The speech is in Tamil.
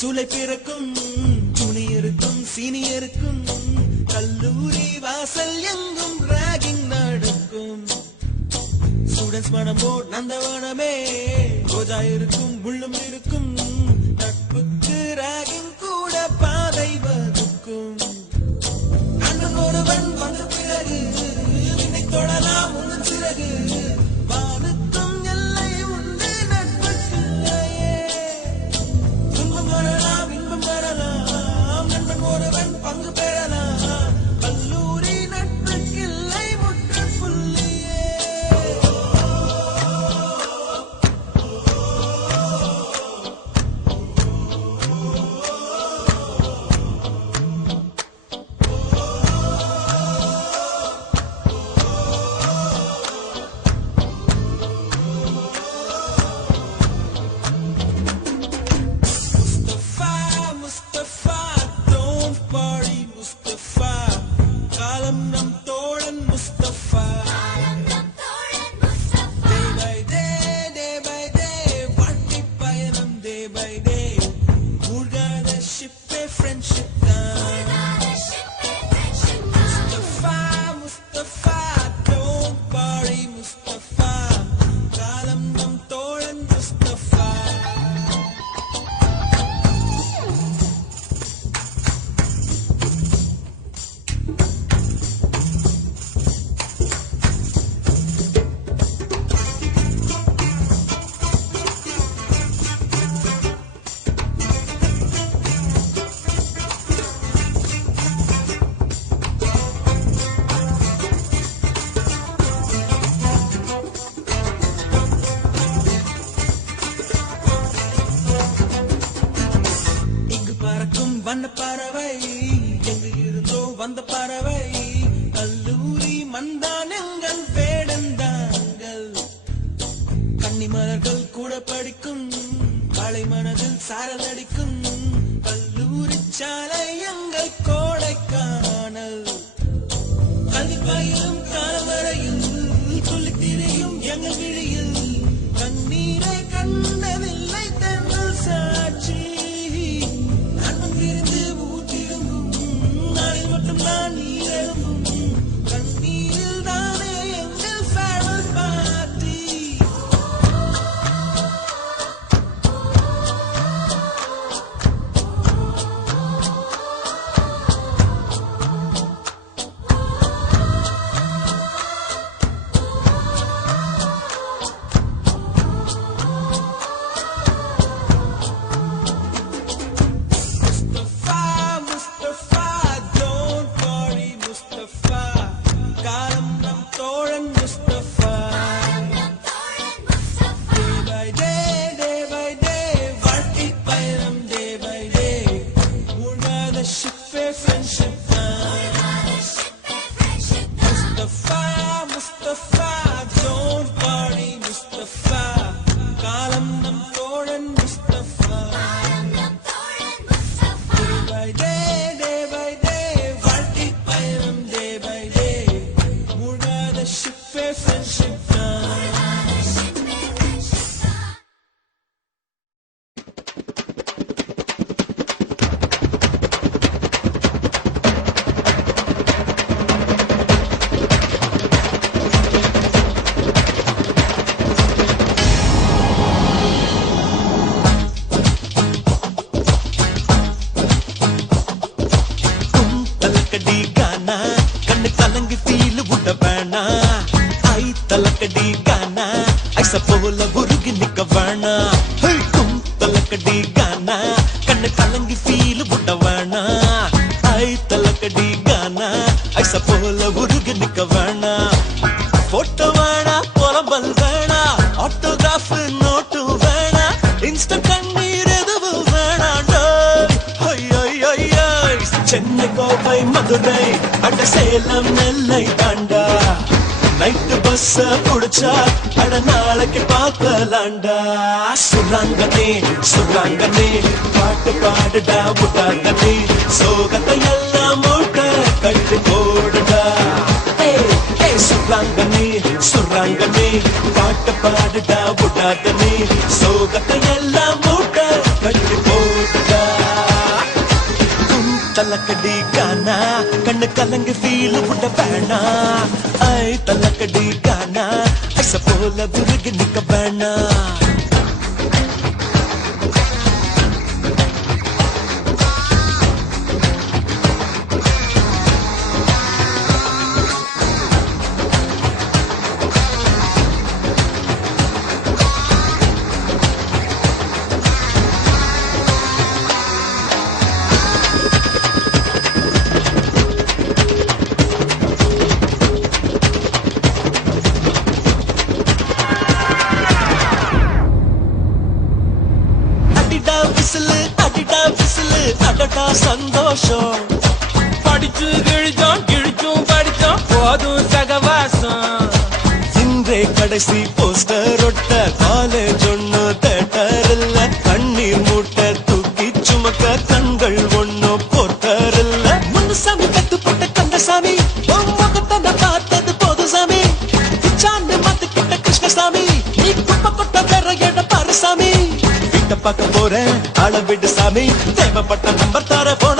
ஜூலை பிறக்கும் ஜூனியருக்கும் சீனியருக்கும் கல்லூரி வாசல் எங்கும் ராகிங் நடக்கும். ஸ்டூடெண்ட்ஸ் மனமோ நந்தவனமே ரோஜா இருக்கும் முள்ளும் இருக்கும். நட்புக்கு ராகிங் கூட பாதை வகுக்கும். நண்பன் ஒருவன் வந்த பிறகு விண்ணை தொடலாம் உன் சிறகு. வானுக்கும் எல்லை உண்டு நட்புக்குள்ளையே. துன்பம் வரலாம் இன்பம் வரலாம் நண்பன் ஒருவன் பங்கு பெறலாம். கல்லூரி நட்புக்கில்லை முற்றுப்புள்ளியே. வண்ண பறவை எங்கு இருந்தோ வந்த பறவை. கல்லூரி மந்தான் எங்கள் வேடந்தாங்கள். கன்னிமலர்கள் கூட படிக்கும் காலை மனதில் சாரல் அடிக்கும். கல்லூரி சாலை எங்கள் கோடைக்கானல். கல்வி பயிலும் காலவரையில் சொல்லி திரியும் எங்கள் விழியில். கண்ணீரை கண்டதில்லை தென்றல் சாட்சி. நான் நீரெழும்பும் கண்ணீரில் தானே எங்கள் ஃபேர்வெல் பார்ட்டி. तलकड़ी गाना ऐसा बोला बुरुगी निकवाना तुम तलकड़ी गाना कन्न कलंगी फील बुडवाना आई तलकड़ी गाना ऐसा बोला बुरुगी निकवाना फोटो वाना पोलंबल वेना ऑटोग्राफ नोट वेना इंस्टा कन्नीर एदुवु वेना होय होय होय होय चेन्नई कोवै मदुरै अड सेलम नेल्लै तांडा நைட்டு பஸ்ஸ புடிச்சா அட நாளைக்கு பார்க்கலாண்டா சுராங்கனே சுராங்கனே பாட்டு பாடுடா விடாதனே சோகத்தை எல்லாம் மூட்டை கட்டி போடுடா சுராங்கனே சுராங்கனே பாட்டு பாடுடா விடாதனே சோகத்தை எல்லாம் மூட்டை கட்டி போடுடா தலக்கடி கானா கண்ணு கலங்கு ஃபீல் விட வேணா ஐ தலக்கடி கானா ஐச போல உருகி நிக்க வேணா அடிடா விசிலு அடடா சந்தோஷம் படிச்சு கிழிச்சோம் படிச்சோம் போதும் சகவாசம் இன்றே கடைசி போஸ்டர் ஒட்ட காலேஜ் ஒண்ணு தேட்டர் இல்ல கண்ணீர் மூட்டை தூக்கி சுமக்க கண்கள் ஒண்ணு போட்டர் இல்ல முன்னுசாமி கத்துப்பட்ட கந்தசாமி முகத்தை பார்த்தது போது சாமி இச்சாண்டு மாத்துக்கிட்ட கிருஷ்ணசாமி நீ குப்ப கொட்ட வேற இடம் பாரு சாமி வீட்டை பார்க்க போறேன் ஆள விடு சாமி தேவைப்பட்ட நம்பர் தர போன